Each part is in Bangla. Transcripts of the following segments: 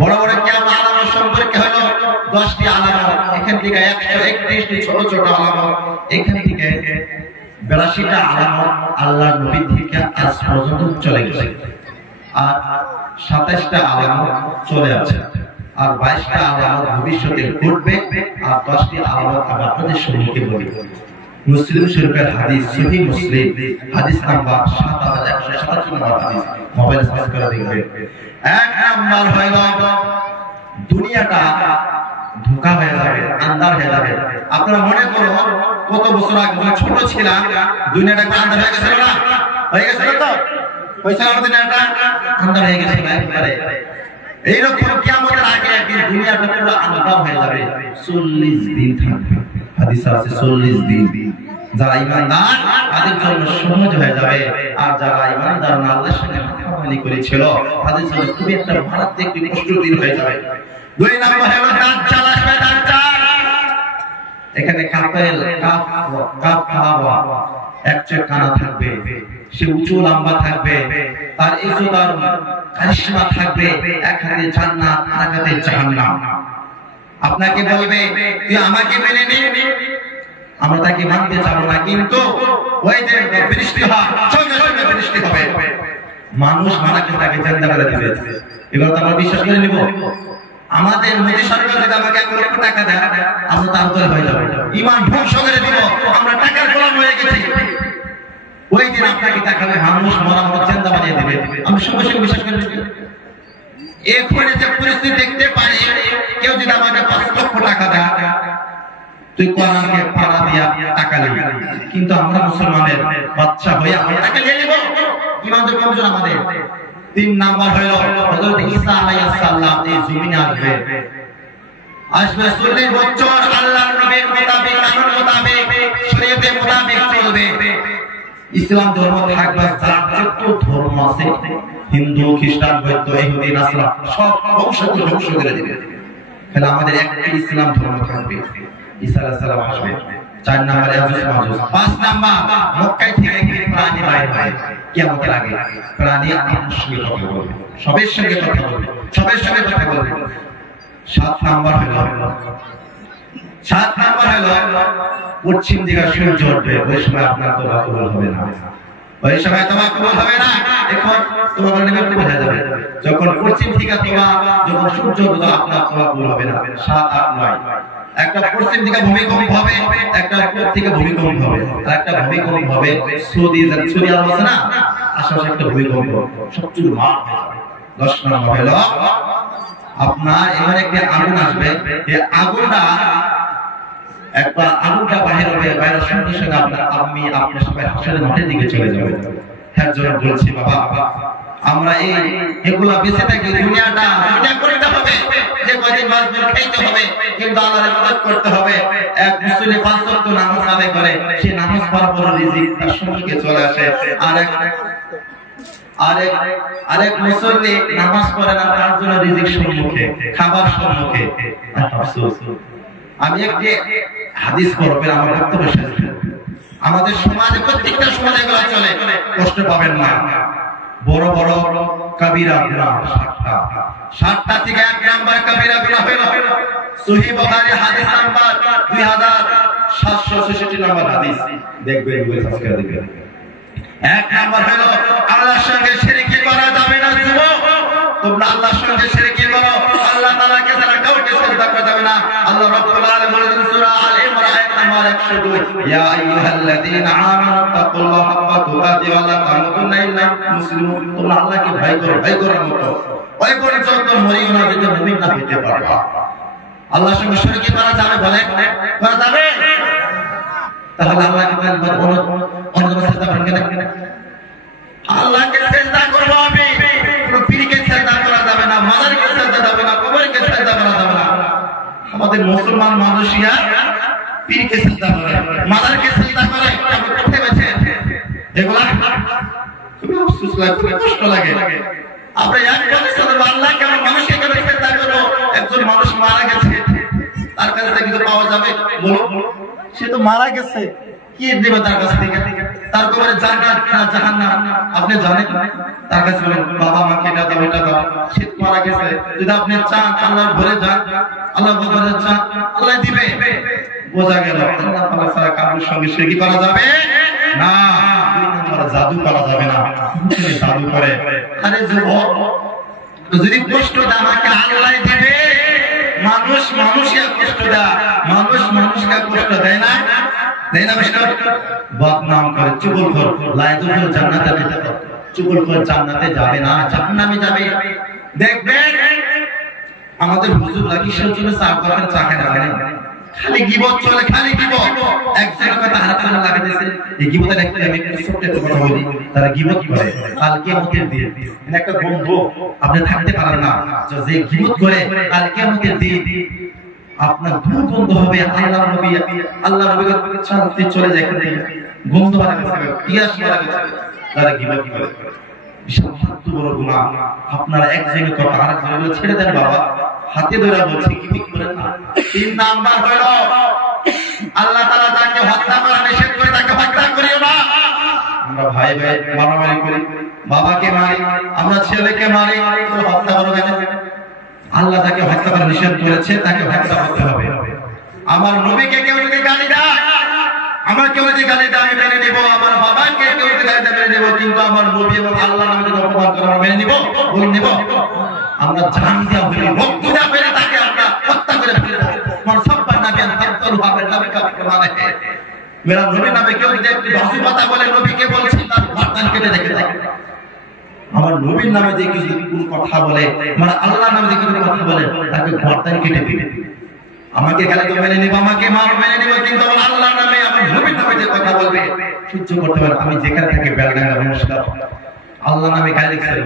বড় বড় কিয়ামত আলামত সম্পর্কে হলো 10টি আলামত, এখান থেকে 131টি ছোট ছোট আলামত, এখান থেকে 82টা আলামত আল্লাহর নবী থেকে আজ পর্যন্ত চলে গেছে, আর 27টা আলামত চলে আছে, আর 22টা আলামত ভবিষ্যতে ঘটবে, আর 10টি আলামত আমি আপনাদের সম্মুখে বলি। মুসলিম শরীফের হাদিস, সহিহ মুসলিম হাদিস নাম্বার 7187 নম্বর হাদিস, মোবাইল সার্চ করে দেখবেন। এক নাম্বার হইল দুনিয়াটা ধোঁকা হয়ে যাবে, আন্ধার হয়ে যাবে। আপনারা মনে করুন কত বছর আগে যখন ছোট ছিলাম দুনিয়াটা আন্ধার হয়ে গেছিল না? হয়ে গেছিল তো? হয়েছিল আমাদের দুনিয়াটা আন্ধার হয়ে গেছিল একবারে। এইরকম কিয়ামতের আগে একদিন দুনিয়াটা পুরো আন্ধার হয়ে যাবে, 40 দিন থাকবে। হাদিস আছে 40 দিন। যারা ঈমানদার তাদের জন্য সহজ হয়ে যাবে, আর যারা ঈমানদার না আল্লাহর সাথে মুখামুখি করেছিল তাদের জন্য খুবই একটা মারাত্মক কষ্টের দিন হয়ে যাবে। দুই নম্বর হলো দাজ্জাল আসবে, দাজ্জাল। এখানে কাফের কাফ হাওয়া এক চোখ কানা থাকবে, সে উঁচু লম্বা থাকবে, তার ইজ্জত আর কারিশমা থাকবে, এক হাতে জান্নাত আর এক হাতে জাহান্নাম। আপনাকে বলবে তুই আমাকে মেনে নে, আমরা তাকে মানতে চাবো না, কিন্তু ওই যে বৃষ্টি হয় সঙ্গে সঙ্গে বৃষ্টি হবে, মানুষ মারাকে তাকে জিন্দা করে দিবে। এগুলো তো আমরা বিশ্বাস করে নিব? আমাদের মোদী সরকার যদি আমাকে 1 লক্ষ টাকা দেয় আমরা তার উপরে হয়ে যাবো, ঈমান ধ্বংস করে দিব, আমরা টাকার গোলাম হয়ে গেছি। ওই দিন আপনাকে দেখাবে মানুষ মরা মরা জিন্দা বানিয়ে দিবে, আমি সঙ্গে সঙ্গে বিশ্বাস করে নিব। এরপরে যে পরিস্থিতি দেখতে পারি, কেউ যদি আমাকে 5 লক্ষ টাকা দেয় তুই কোরআনকে পাড়া দিয়া টাকা নিবি, কিন্তু আমরা মুসলমানের বাচ্চা হয়ে আমরা টাকা নিয়ে নেব, ইমানদের কমজোর আমাদের। 3 নাম্বার হলো হযরত ঈসা আলাইহিস সালাম এই জমিনে আসবে 40 বছর আল্লাহর নবীর মোতাবেক, কানুন মোতাবেক, শরীয়তের মোতাবেক চলবে। ইসলাম ধর্ম থাকবে, যত ধর্ম আছে হিন্দু, খ্রিস্টান, বৌদ্ধ, ইহুদি, নাসারা সব ধ্বংস করে দিবে। তাহলে আমাদের একটা ইসলাম ধর্ম থাকবে। ঈসা আলাইহিস সালাম আসবে। 4 নম্বরে ইয়াজুজ মাজুজ। 5 নাম্বার মক্কায় থেকে প্রাণী বাইর হয় কিয়ামতের আগে। প্রাণী আপনার সঙ্গে কথা বলবে, সবের সঙ্গে কথা বলবে, সবের সঙ্গে কথা বলবে। 7 নাম্বার হলো পশ্চিম দিকে সূর্য উঠবে, ওই সময় আপনার তোবা কবুল হবে না, ওই সময় তোবা কবুল হবে না। এখন তোবা করলে কবুল হয়ে যাবে যখন পশ্চিম দিকে তোবা, যখন সূর্য উঠবে আপনার তোবা কবুল হবে না। 7, 8, 9 একটা পশ্চিম দিকে ভূমিকম্প হবে, একটা পূর্ব দিকে ভূমিকম্প হবে, আর একটা ভূমিকম্প হবে সৌদি আরব আছে না, আশেপাশে একটা ভূমিকম্প, সবচেয়ে মার হয়ে যাবে। 10 নম্বর হলো আপনার এমন একটা আগুন আসবে, এই আগুনটা বাহির হবে, বাইরের সঙ্গে সঙ্গে আপনার সবাই হাসরের মাঠের দিকে চলে যাবে। হ্যাঁ জন্য বলছি বাবা, আমরা এগুলা বেঁচে থাকি, দুনিয়াটা করতে হবে, যে কয়দিন বাঁচবে খাইতে হবে, কিন্তু আল্লাহর ইবাদত করতে হবে। এক মুসল্লি 5 ওয়াক্ত নামাজ আদায় করে, সে নামাজ পড়ার পর রিজিক তার সম্মুখে চলে আসে। আরেক মুসল্লি নামাজ পড়ে না, তার জন্য রিজিক সম্মুখে, খাবার সম্মুখে। আফসোস, আমি একটি হাদিস পড়বে আমার বক্তব্য শেষ। আমাদের সমাজে, প্রত্যেকটা সমাজে এগুলো চলে, কষ্ট পাবেন না। বড় বড় কবিরা গুনাহ 60টা থেকে 1 নাম্বার কবিরা গুনাহ হলো সহিহ বুখারী হাদিস নাম্বার 2766 নম্বর হাদিস, দেখবেন গুগল সার্চ করে দেখবেন। 1 নাম্বার হলো আল্লাহর সঙ্গে শিরক করা যাবে না। যুবক, তোমরা আল্লাহর সঙ্গে শিরক করো, আল্লাহ তাআলাকে ছাড়া কাউকে সিজদা করা যাবে না। আল্লাহ রাব্বুল আলামিন বলেছেন সূরা আল ইমরান আয়াত নাম্বার 102, ইয়া আইয়ুহাল্লাযীনা আমানু তাকুল্লাহা হাক্কা তুকাতি ওয়া লা তামুতুন্না ইল্লা মুসলিমুন। তোমরা আল্লাহকে ভয় করো, ভয় করার মতো ওই পর্যন্ত মরিও না যদি মুমিন না হতে পারবা। আল্লাহর সঙ্গে শিরক করা যাবে বলে? করা যাবে? তাহলে আল্লাহকে অন্য সিজদা করেন না। আল্লাহকে সিজদা করব আমি, কোন পীরকে সিজদা করা যাবে না, মাজারকে সিজদা যাবে না, কবরকে সিজদা করা যাবে না। আমাদের মুসলমান মানুষিয়া পীরকে সিজদা করে, মাজারকে সিজদা করে, আপনি কোথায় বেঁচে? এগুলা খুবই আফসোস লাগে, খুবই কষ্ট লাগে। আমরা এক কথা বলবো আল্লাহকে আমরা মানুষকে কেন সিজদা করব? একজন মানুষ মারা গেছে, তার কাছে কিছু পাওয়া যাবে? বলো, সে তো মারা গেছে, কি দেবে তার কাছ থেকে? তার কবরে জান্নাত না জাহান্নাম আপনি জানেন? তার কাছে বলেন বাবা আমাকে এটা দাও এটা দাও, শীত মারা গেছে, যদি আপনি চান আল্লাহর ঘরে যান, আল্লাহ ঘরে চান আল্লাহ দিবে। বোঝা গেল আল্লাহ তাআলা ছাড়া কারোর সঙ্গে শিরক করা যাবে না, জাদু করা যাবে না। জাদু করে আরে যুবক যদি কষ্ট দেয় আমাকে আল্লাহ দিবে। মানুষ মানুষকে কষ্ট দেয়, মানুষ মানুষকে কষ্ট দেয় না, দেয় না? বদনাম করে চুগলখোর লাইদুল জান্নাতে যেতে হবে, চুগলখোর জান্নাতে যাবে না, জাহান্নামে যাবে। দেখবেন আমাদের হুজুর লাগি সে জন্য চার দোকান চা খেতে লাগে না, খালি গিবত চলে, খালি গিবত। এক জায়গায় কথা হারাতে লাগা দিয়েছে, এই গিবতের একটা আমি একটা ছোট্ট একটা কথা বলি। তারা গিবত করে কাল কিয়ামতের দিন, মানে একটা গন্ধ আপনি থাকতে পারেন না, যে গিবত করে কাল কিয়ামতের দিন আপনার দুর্গন্ধ হবে। আল্লাহ নবী শান্তি চলে যায়, গন্ধ বাড়া গেছে, পিয়াস বাড়া গেছে। তারা গিবত করে বিশাল বড় গুনাহ। আপনারা এক জায়গায় কথা আরেক জায়গায় ছেড়ে দেন বাবা, হাতে ধরে বলছি গিবত করেন না। তিন নাম্বার হলো আল্লাহ তাআলা যাকে হত্যা করা নিষেধ করে তাকে হত্যা করিও না। আমরা ভাই ভাই মারামারি করি, বাবাকে মারি, আমরা ছেলেকে মারি, হত্যা করো কেন? আল্লাহ তাকে হত্যা করা নিষেধ করেছে, তাকে হত্যা করতে হবে। আমার নবীকে কেউ যদি গালি দেয়, আমার কেউ যদি গালি দেয় আমি মেনে নেব, আমার বাবাকে কেউ যদি গালি দেয় মেনে নেব, কিন্তু আমার নবী এবং আল্লাহ নামে যদি অপমান করে আমরা মেনে নেব, বলে নেব? আমরা জান দিয়া হইল রক্ত দেয়া হইলে তাকে আমরা হত্যা করে ফেলে দেব। আমার সব্বার নামে তার ভাবে নবী কাকে মানে মেরা নবী নামে কেউ যদি একটু দশি কথা বলে নবীকে বলছি তার গর্দান কেটে রেখে দেয়। আমার নবীর নামে যে কিছু কোন কথা বলে, মানে আল্লাহর নামে যে কিছু কথা বলে তাকে গর্দান কেটে দিবে। আমাকে গালি তো মেনে নিব, আমাকে মার মেনে নিব, কিন্তু আমার আল্লাহর নামে আমার নবীর নামে যে কথা বলবে সহ্য করতে পারে। আমি যেখানে থেকে বেলডাঙ্গা নমস্কার আল্লাহর নামে গালি দিছিল,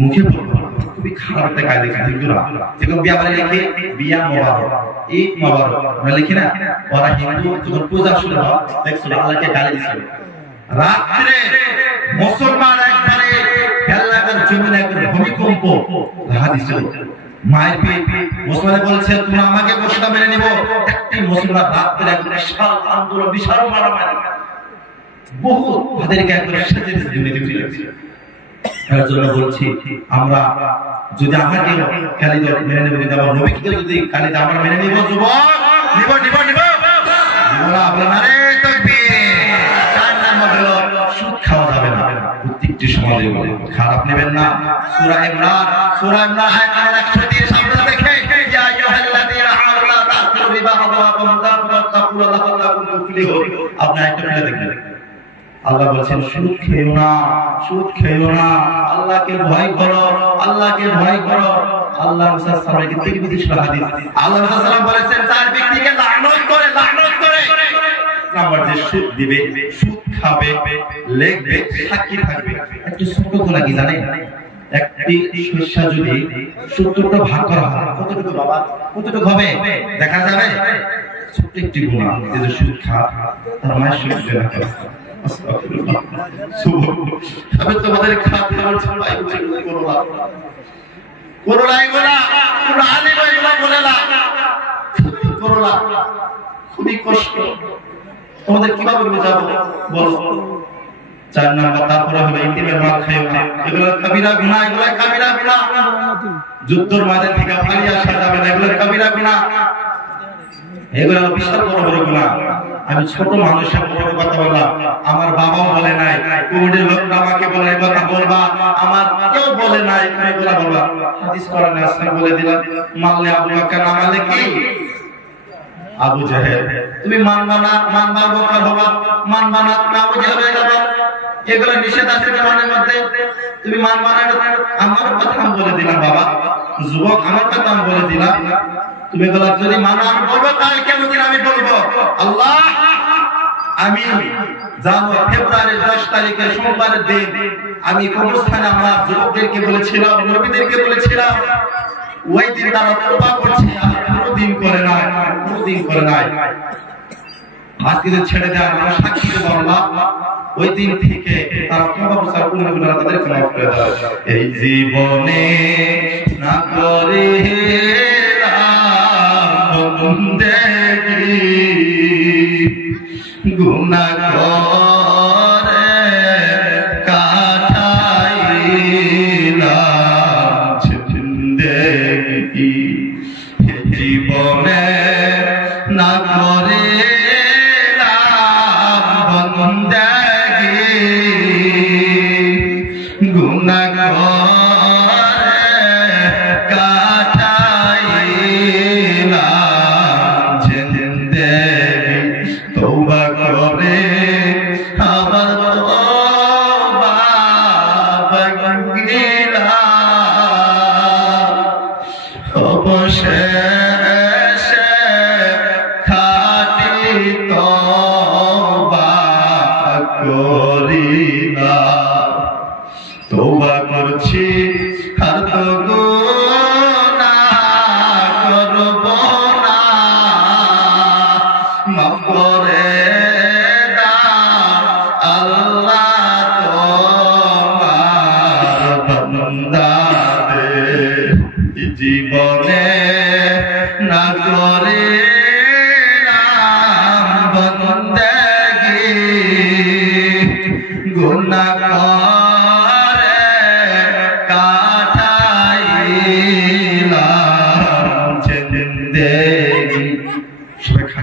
মুখে বলবো খুবই খারাপ একটা গালি দিছিল। হিন্দুরা যেরকম বিয়া বাড়ি লিখে বিয়া মোবারক, ঈদ মোবারক আমরা লিখি না, ওরা হিন্দু যখন পূজা শুরু হয় দেখছিল আল্লাহকে গালি দিছিল। রাত্রে মুসলমান একবারে বেলডাঙ্গার জমিনে একবার ভূমিকম্প দেখা দিছিল। মায়ের পেয়ে মুসলমান বলছে তুমি আমাকে কষ্ট মেনে নিব। একটি মুসলমান রাত্রে এক বিশাল আন্দোলন, বিশাল মারামারি, বহু তাদেরকে একবার সাথে জমিতে ফিরে গেছে। এর জন্য বলছি আমরা যদি আমাকে গালি দাও মেনে নেব, কিন্তু আমার নবীকে যদি গালি দাও আমরা মেনে নিব। যুবক নিব নিব নিব নিবলা আপনারা রে তাকবীর। চার নাম্বার হলো সুদ খাওয়া যাবে না, প্রত্যেকটি সমাজে বলে খারাপ নেবেন না। সূরা ইমরান আয়াত 103 সামনে দেখে ইয়া আইয়ুহাল্লাযীনা আমানু লা তাকুলু রিবা আদওয়াকুম তাকুল্লাহু লাকুম তুফলিহুন। আপনি একটা মিলে দেখবেন আল্লাহ বলেন সুদ খেও না, সুদ খেও না, আল্লাহকে ভয় করো, আল্লাহকে ভয় করো। আল্লাহ রাসূল সাল্লাল্লাহু আলাইহি ওয়াসাল্লাম তিরমিজি হাদিস, আল্লাহ রাসূল সাল্লাল্লাহু আলাইহি ওয়াসাল্লাম বলেছেন চার ব্যক্তিকে লানত করে, লানত করে। নাম্বার যে সুদ দিবে, সুদ খাবে, লেখবে, সাক্ষী থাকবে। একটু ছোট গুনাহ কি জানেন? একটি শস্য যদি 70টা ভাগ করা হয় কতটুকু বাবা, কতটুকু হবে দেখা যাবে? ছোট একটি গুনাহ যে সুদ খায় তার মায়ের সুদ দেনা করে। আমি তোমাদের খাতে বলছি ভাই করোলা করোলা এগুলা কোন আলিম এগুলা বলে না, করোলা খুবই কষ্ট। তোমাদের কিভাবে বোঝাবো বলো? চার নাম্বার তারপরে হলো ইতিমের মাল খাইও না, এগুলো কবিরা গুনাহ, এগুলো কবিরা গুনাহ। যুদ্ধের ময়দান থেকে পালিয়ে আসা যাবে না, এগুলো কবিরা গুনাহ, এগুলো বিশাল বড় বড় গুনাহ। আমি ছোট মানুষের বড় কথা বললাম, আমার বাবাও বলে নাই, কোভিডের লোক আমাকে বলে এই কথা বলবা, আমার কেউ বলে নাই এগুলা বলবা। হাদিস কোরআনে আছে বলে দিলাম মানলে আবু বকর না মানলে কি আবু জাহেল। তুমি মানবা না, মানবা বকর হবা, মানবা না আবু জাহেল হয়ে যাবে। এগুলো নিষেধ আছে কোরআনের মধ্যে, তুমি মানবা না। আমার কথা আমি বলে দিলাম বাবা, যুবক আমার কথা আমি বলে দিলাম, তুমি এগুলো যদি মানো আমি বলবো, কাল কেমন দিন আমি বলবো আল্লাহ আমি জানো ফেব্রুয়ারির 10 তারিখে সোমবারের দিন আমি কবরস্থানে আমার যুবকদেরকে বলেছিলাম, নবীদেরকে বলেছিলাম, ওই দিন তারা তওবা করছে, আর কোনদিন করে নাই, কোনদিন করে নাই। আজকে যে ছেড়ে দেয় আমরা সাক্ষী দেব আল্লাহ, ওই দিন থেকে তারা তওবা করছে, আর কোনদিন তাদেরকে মাফ করে দাও। এই জীবনে না করে বন্দে গুনাহ করে কাটাইলাম জিন্দেগি জীবনে না করিলাম বন্দেগি গুনাহ করে কাটাইলাম জিন্দেগি তওবা করে আবার তওবা ভাঙিলাম অবশেষে খাঁটি তওবা করিলাম তওবা করছি আর তো গুনাহ করব না মাফ করে দাও আল্লাহ তোমার বান্দাদের জীবনে না করিলাম বন্দেগি গুনাহ